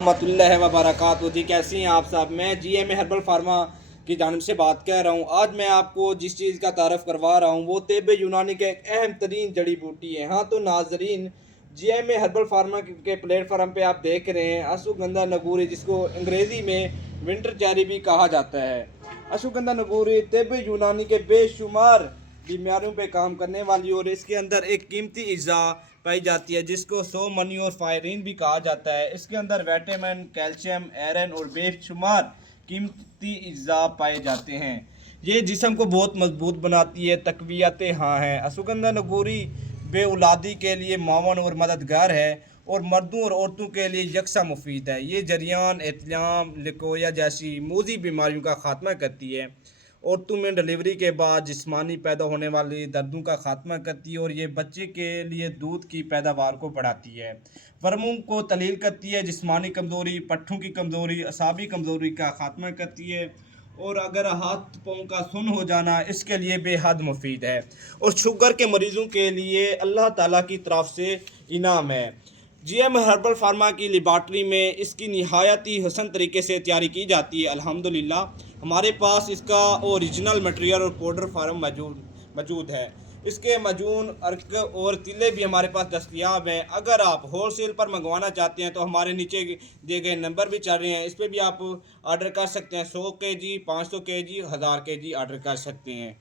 रहमतुल्लाहि व बरकातुहू। जी कैसी हैं आप साहब। मैं GM हर्बल फार्मा की जानिब से बात कर रहा हूँ। आज मैं आपको जिस चीज़ का तारफ़ करवा रहा हूँ वो तिब्ब यूनानी के एक अहम तरीन जड़ी बूटी है। हाँ तो नाजरीन, GM हर्बल फार्मा के प्लेटफार्म पे आप देख रहे हैं अश्वगंधा नगूरी, जिसको अंग्रेज़ी में विंटर चेरी भी कहा जाता है। अश्वगंधा नगूरी तिब्ब यूनानी के बेशुमार बीमारियों पे काम करने वाली और इसके अंदर एक कीमती अज़ा पाई जाती है जिसको सो मनी और फायरिन भी कहा जाता है। इसके अंदर विटामिन, कैल्शियम, आयरन और बेशुमार कीमती अज़ा पाए जाते हैं। ये जिस्म को बहुत मजबूत बनाती है। तकवीत हाँ है। अश्वगंधा नगूरी बे औलादी के लिए मावन और मददगार है और मर्दों और औरतों के लिए यकसा मुफीद है। ये जरियान, एहतलाम, लिकोया जैसी मूजी बीमारियों का खात्मा करती है। औरतों में डिलीवरी के बाद जिस्मानी पैदा होने वाली दर्दों का खात्मा करती है और ये बच्चे के लिए दूध की पैदावार को बढ़ाती है। वर्मों को तलील करती है। जिस्मानी कमज़ोरी, पट्ठों की कमज़ोरी, असाबी कमज़ोरी का खात्मा करती है और अगर हाथ पाँव का सुन हो जाना इसके लिए बेहद मुफीद है। और शुगर के मरीज़ों के लिए अल्लाह ताला की तरफ से इनाम है। GM हर्बल फार्मा की लेबॉर्ट्री में इसकी निहायत ही हसन तरीके से तैयारी की जाती है। अल्हम्दुलिल्लाह हमारे पास इसका ओरिजिनल मटेरियल और पाउडर फार्म मौजूद है। इसके मजून, अर्क और तिले भी हमारे पास दस्तयाब हैं। अगर आप होलसेल पर मंगवाना चाहते हैं तो हमारे नीचे दिए गए नंबर भी चल रहे हैं, इस पर भी आप ऑर्डर कर सकते हैं। 100 kg, 500 kg, 1000 kg ऑर्डर कर सकते हैं।